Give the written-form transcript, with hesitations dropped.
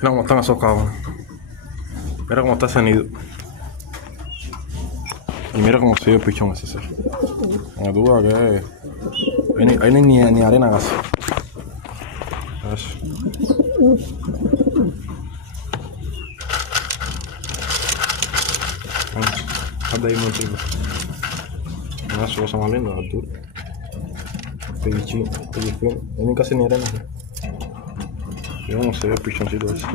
Mira cómo están esos cabos. Mira cómo está ese nido. Y mira cómo sigue el pichón ese ser. Como tú veas que ahí no hay ni arena casi. Eso. Bueno, haz de ahí un tipo. Mira su cosa más linda, la altura. Pichín, pichín. No hay casi ni arena. Mira cómo se ve el pichoncito ese.